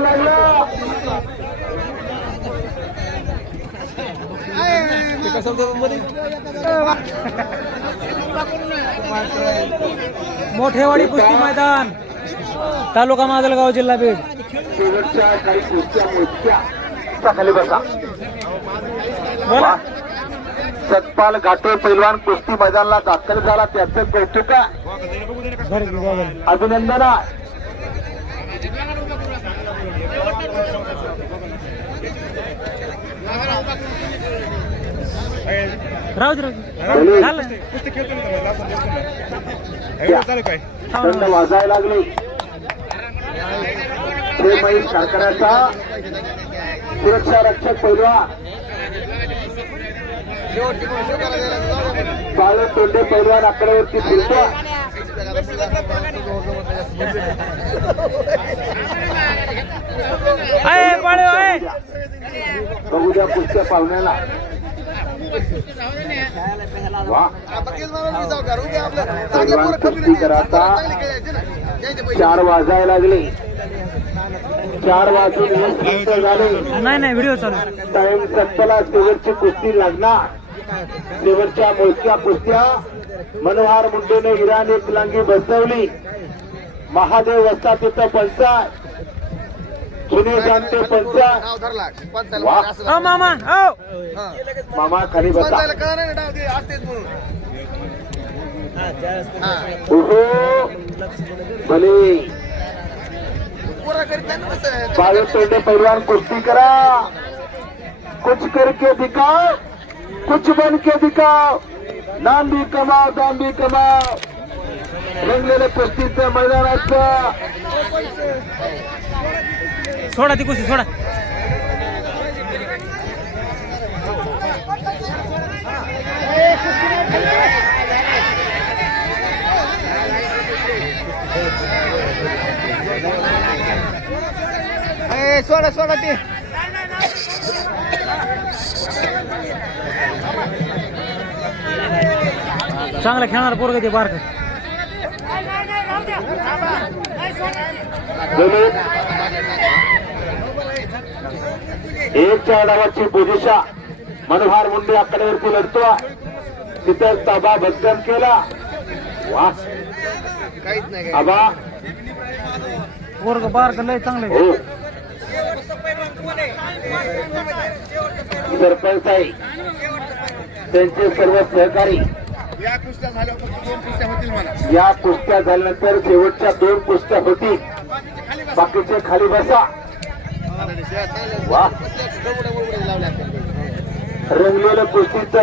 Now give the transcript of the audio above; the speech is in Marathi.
लागला. मोठेवाडी कुस्ती मैदान तालुका माजलगाव जिल्हा बीड. शेवटच्या काही कुस्त्या मोजक्या च्या खाली बसा. बोला. सतपाल घाटे पैलवान कुस्ती मैदानाला दाखल झाला. त्याचं कौतुक. अभिनंदन राहू दे राहू दे. झालं. थंड वाजायला लागली. हे महेश कारखान्याचा सुरक्षा रक्षक पैलवान बाळ तोंडे पैलवान आकड्यावरती फिरतो बघू द्या पुढच्या पाहुण्याला वा पैलवान कुस्ती कराता चार वाजायला लागले. चार वाजून नाही नाही व्हिडिओ चालू. टाइम संपला शेवटची कुस्ती लागणार. शेवटच्या मोजक्या कुस्त्या. मनोहर मुंडेने इराणी तिलांगी बसवली. महादेव वस्ता तिथं पंचाय जुने जाणते पंचाय वा. हो मामा हो. मामा खाली बसा. ओहो भले बावीस तोंडे पैलवान कुस्ती करा. कुछ करके दिखाओ. कुछ बन के दिखाओ. नाम भी कमाओ दाम भी कमाओ. रंगलेल्या कुस्तीचं मैदानाचं सोडा ती कुस्ती सोडा. सोडा सोडा ते. चांगला खेळणार पोरग ते बारक. दोन्ही एकच्या डावाची पोजिशा मनोहर मुंडे आकड्यावरती लढतो तिथं ताबा भक्कम केला. वा काहीच नाही आबा. पोरग बारक लय चांगलं आहे. हो. सरपंच आहे त्यांचे सर्व सहकारी या कुस्त्या झाल्या फक्त दोन कुस्त्या होतील मला. या कुस्त्या झाल्यानंतर शेवटच्या दोन कुस्त्या होती. बाकीचे खाली बसा. वा रंगलेलं कुस्तीचं